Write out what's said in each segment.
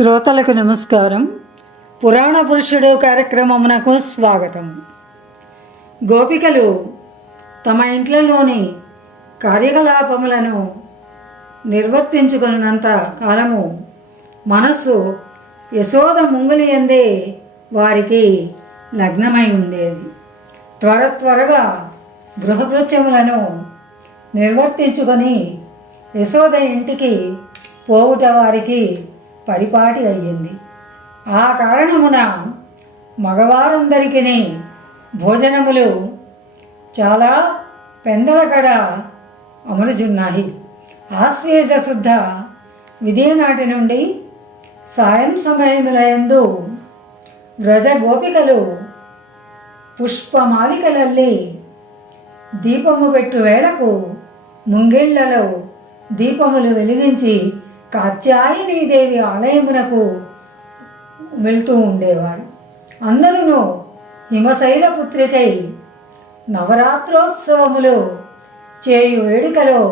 శ్రోతలకు నమస్కారం. పురాణ పురుషుడు కార్యక్రమమునకు స్వాగతం. గోపికలు తమ ఇంట్లలోని కార్యకలాపములను నిర్వర్తించుకున్నంత కాలము మనస్సు యశోద ముంగులి యందే వారికి లగ్నమై ఉండేది. త్వరగా గృహకృత్యములను నిర్వర్తించుకొని యశోద ఇంటికి పోవుట వారికి పరిపాటి అయ్యింది. ఆ కారణమున మగవారందరికీ భోజనములు చాలా పెందలకడ అమలుచున్నాయి. ఆశ్వేజ శుద్ధ విధియ నాటి నుండి సాయం సమయములందు వ్రజ గోపికలు పుష్పమాలికలల్లి దీపము పెట్టు వేళకు ముంగిళ్లలో దీపములు వెలిగించి కాత్యాయనీదేవి ఆలయమునకు వెళ్తూ ఉండేవారు. అందరూ హిమశైల పుత్రికై నవరాత్రోత్సవములు చేయు వేడుకలో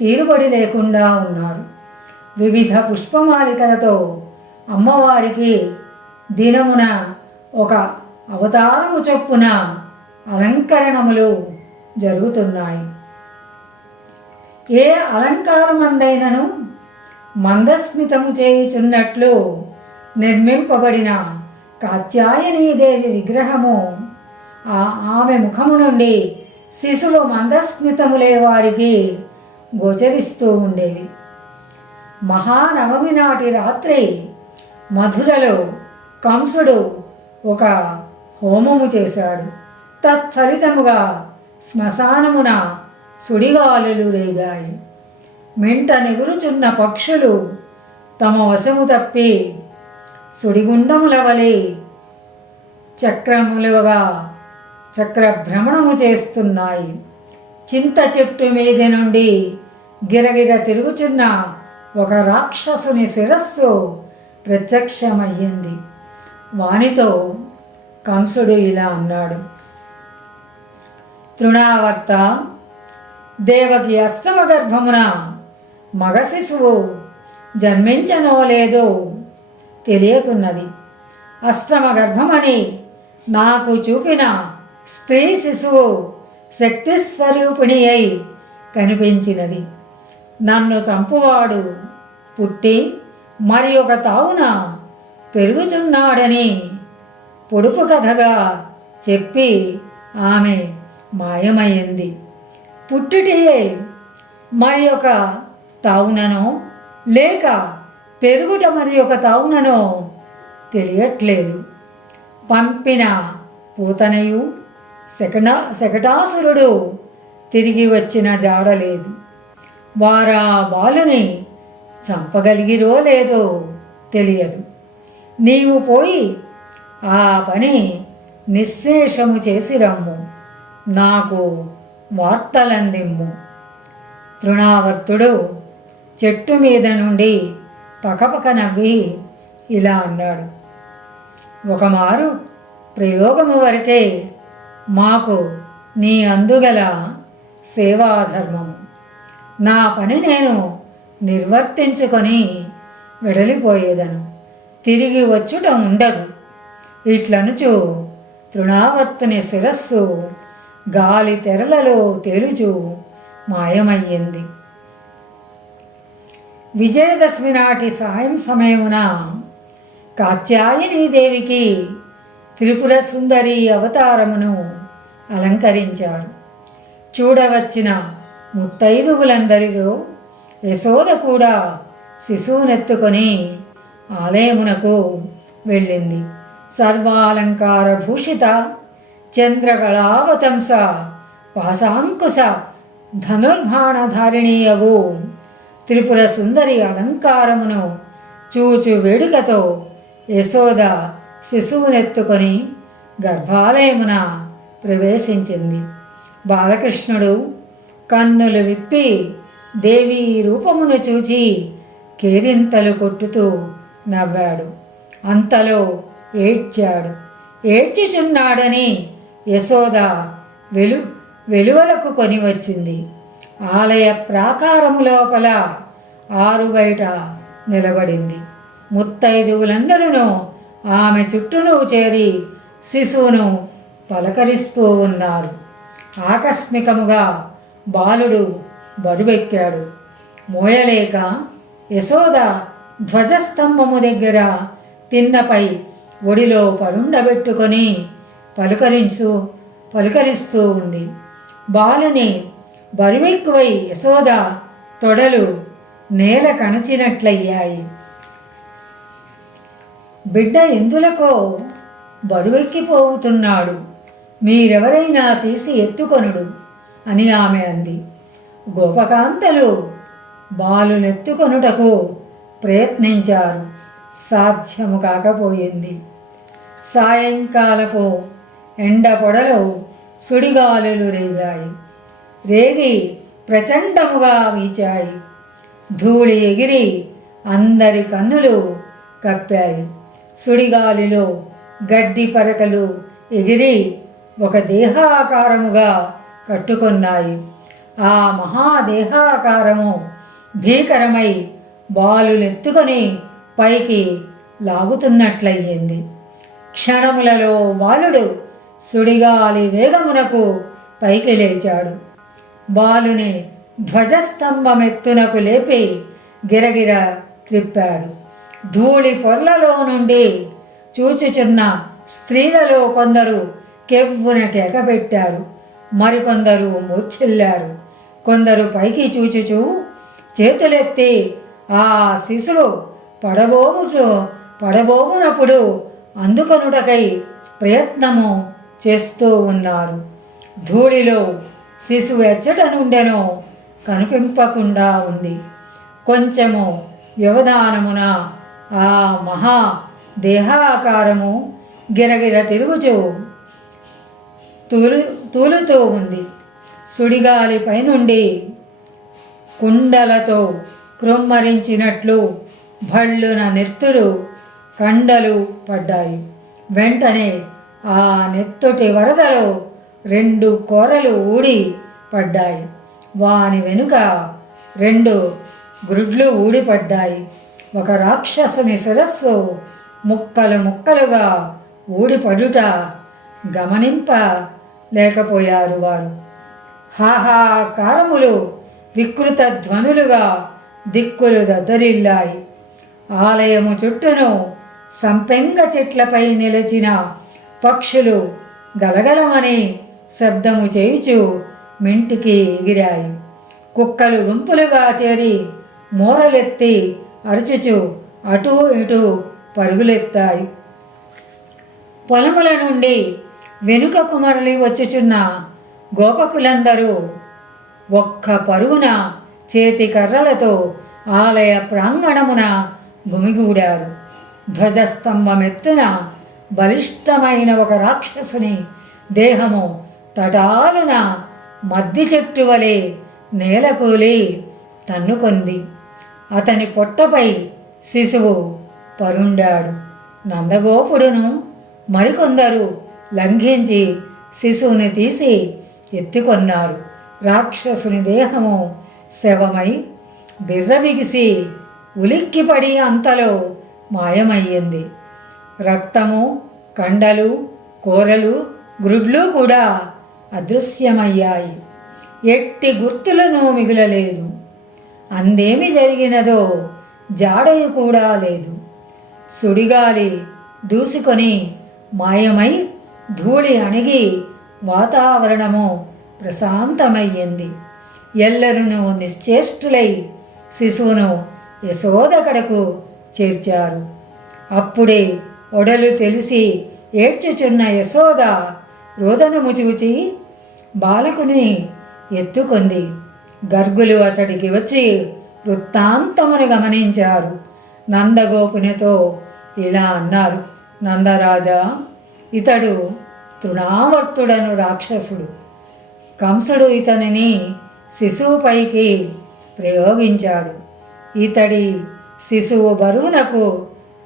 తీరుబడి లేకుండా ఉన్నారు. వివిధ పుష్పమాలికలతో అమ్మవారికి దినమున ఒక అవతారము చొప్పున అలంకరణములు జరుగుతున్నాయి. ఏ అలంకారమందైనను మందస్మితము చేయుచున్నట్లు నిర్మింపబడిన కాత్యాయనీదేవి విగ్రహము ఆమె ముఖము నుండి శిశువు మందస్మితములే వారికి గోచరిస్తూ ఉండేవి. మహానవమి నాటి రాత్రి మధురలో కంసుడు ఒక హోమము చేశాడు. తత్ఫలితముగా శ్మశానమున సుడిగాలులు రేగాయి. మెంట నెగురుచున్న పక్షులు తమ వశము తప్పి సుడిగుండముల వలె చక్రభ్రమణము చేస్తున్నాయి. చింత చెట్టు మీద నుండి గిరగిర తిరుగుచున్న ఒక రాక్షసుని శిరస్సు ప్రత్యక్షమయ్యింది. వానితో కంసుడు ఇలా అన్నాడు: తృణావర్త, దేవకి అష్టమ గర్భమున మగ శిశువు జన్మించనో లేదో తెలియకున్నది. అష్టమ గర్భమని నాకు చూపిన స్త్రీ శిశువు శక్తి స్వరూపిణి అయి కనిపించినది. నన్ను చంపువాడు పుట్టి మరి ఒక తావున పెరుగుచున్నాడని పొడుపు కథగా చెప్పి ఆమె మాయమైంది. పుట్టుటే మరి ఒక తావుననో లేక పెరుగుట మరి ఒక తావుననో తెలియట్లేదు. పంపిన పూతనయు శకటాసురుడు తిరిగి వచ్చిన జాడలేదు. వారా బాలుని చంపగలిగిరో లేదో తెలియదు. నీవు పోయి ఆ పని నిశ్శేషము చేసి రమ్ము, నాకు వార్తలందిమ్ము. తృణావర్తుడు చెట్టు మీద నుండి పకపక నవ్వి ఇలా అన్నాడు: ఒకమారు ప్రయోగము వరకే మాకు నీ అందుగల సేవాధర్మము. నా పని నేను నిర్వర్తించుకొని వెడలిపోయేదను, తిరిగి వచ్చుట ఉండదు. ఇట్లనుచు తృణావర్తుని శిరస్సు గాలి తెరలలో తేలుచు మాయమయ్యింది. విజయదశమి నాటి సాయం సమయమున కాత్యాయనీదేవికి త్రిపుర సుందరి అవతారమును అలంకరించారు. చూడవచ్చిన ముత్తైదువులందరిలో యశోద కూడా శిశువునెత్తుకొని ఆలయమునకు వెళ్ళింది. సర్వాలంకార భూషిత చంద్రకళావతంస పాశాంకుశ ధనుర్బాణధారిణీయగు త్రిపుర సుందరి అలంకారమును చూచు వేడుకతో యశోద శిశువునెత్తుకొని గర్భాలయమున ప్రవేశించింది. బాలకృష్ణుడు కన్నులు విప్పి దేవీ రూపమును చూచి కేరింతలు కొట్టుతూ నవ్వాడు. అంతలో ఏడ్చాడు. ఏడ్చుచున్నాడని యశోద వెలువలకు కొని వచ్చింది. ఆలయ ప్రాకారము లోపల ఆరు బయట నిలబడింది. ముత్తైదువులందరూ ఆమె చుట్టూను చేరి శిశువును పలకరిస్తూ ఉన్నారు. ఆకస్మికముగా బాలుడు బరువెక్కాడు. మోయలేక యశోద ధ్వజస్తంభము దగ్గర తిన్నపై ఒడిలో పరుండబెట్టుకొని పలుకరిస్తూ ఉంది. బాలుని బరువెక్కువై యశోద తొడలు నేల కణచినట్లయ్యాయి. బిడ్డ ఎందులకో బరువెక్కిపోతున్నాడు, మీరెవరైనా తీసి ఎత్తుకొనుడు అని ఆమె అంది. గోపకాంతలు బాలునెత్తుకొనుటకు ప్రయత్నించారు. సాధ్యము కాకపోయింది. సాయంకాలపు ఎండ పొడలో సుడిగాలులు రేగి ప్రచండముగా వీచాయి. ధూళి ఎగిరి అందరి కన్నులు కప్పాయి. సుడిగాలిలో గడ్డి పరకలు ఎగిరి ఒక దేహాకారముగా కట్టుకొన్నాయి. ఆ మహాదేహాకారము భీకరమై బాలునెత్తుకొని పైకి లాగుతున్నట్లయింది. క్షణములలో బాలుడు సుడిగాలి వేగమునకు పైకి లేచాడు. బాలుని ధ్వజస్తంభమెత్తునకు లేపి గిరగిర త్రిప్పాడు. ధూళి పొర్లలో నుండి చూచుచున్న స్త్రీలలో కొందరు కెవ్వున కేకపెట్టారు. మరికొందరు మూర్ఛిల్లారు. కొందరు పైకి చూచుచూ చేతులెత్తి ఆ శిశువు పడబోవునప్పుడు అందుకొనుటకై ప్రయత్నము చేస్తూ ఉన్నారు. ధూళిలో శిశువు ఎచ్చట నుండెనో కనిపింపకుండా ఉంది. కొంచెము వ్యవధానమున ఆ మహా దేహాకారము గిరగిర తిరుగుచూ తూలుతూ ఉంది. సుడిగాలిపై నుండి కుండలతో క్రొమ్మరించినట్లు భళ్ళున నెత్తురు కండలు పడ్డాయి. వెంటనే ఆ నెత్తుటి వరదలో 2 కోరలు ఊడి పడ్డాయి. వాని వెనుక 2 గ్రుడ్లు ఊడిపడ్డాయి. ఒక రాక్షసుని శిరస్సు ముక్కలుగా ఊడిపడుట గమనింపలేకపోయారు వారు. హాహాకారములు వికృత ధ్వనులుగా దిక్కులు దద్దరిల్లాయి. ఆలయము చుట్టూను సంపెంగ చెట్లపై నిలిచిన పక్షులు గలగలమని శబ్దము చేయుచు మింటికి ఎగిరాయి. కుక్కలు గుంపులుగా చేరి మోరలెత్తి అరుచుచు అటూ ఇటూ పరుగులెత్తాయి. పొలముల నుండి వెనుకకు మరలి వచ్చుచున్న గోపకులందరూ ఒక్క పరుగున చేతి కర్రలతో ఆలయ ప్రాంగణమున గుమిగూడారు. ధ్వజస్తంభమెత్తున బలిష్టమైన ఒక రాక్షసుని దేహము తటాలున మద్ది చెట్టు వలె నేలకూలి తన్నుకొంది. అతని పొట్టపై శిశువు పరుండాడు. నందగోపుడును మరికొందరు లంఘించి శిశువుని తీసి ఎత్తుకొన్నారు. రాక్షసుని దేహము శవమై బిర్రబిగిసి ఉలిక్కిపడి అంతలో మాయమయ్యింది. రక్తము, కండలు, కూరలు, గ్రుడ్లు కూడా అదృశ్యమయ్యాయి. ఎట్టి గుర్తులను మిగులలేదు. అందేమి జరిగినదో జాడయు కూడా లేదు. సుడిగాలి దూసుకొని మాయమై ధూళి అణిగి వాతావరణము ప్రశాంతమయ్యింది. ఎల్లరూ నిశ్చేష్టులై శిశువును యశోద కడకు చేర్చారు. అప్పుడే ఒడలు తెలిసి ఏడ్చుచున్న యశోద రోదనము చూచి బాలకుని ఎత్తుకొంది. గర్గులు అతడికి వచ్చి వృత్తాంతమును గమనించారు. నందగోపునితో ఇలా అన్నారు: నందరాజా, ఇతడు తృణావర్తుడను రాక్షసుడు. కంసుడు ఇతనిని శిశువుపైకి ప్రయోగించాడు. ఇతడి శిశువు బరువునకు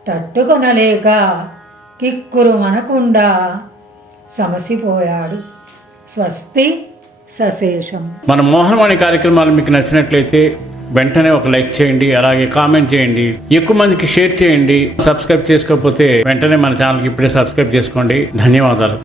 తట్టుకొనలేక కిక్కురు మనకుండా సమసిపోయాడు. స్వస్తి సశేషం. మన మోహనవాణి కార్యక్రమాలు మీకు నచ్చినట్లయితే వెంటనే ఒక లైక్ చేయండి, అలాగే కామెంట్ చేయండి, ఎక్కువ మందికి షేర్ చేయండి. సబ్స్క్రైబ్ చేసుకోకపోతే వెంటనే మన ఛానల్కి ఇప్పుడే సబ్స్క్రైబ్ చేసుకోండి. ధన్యవాదాలు.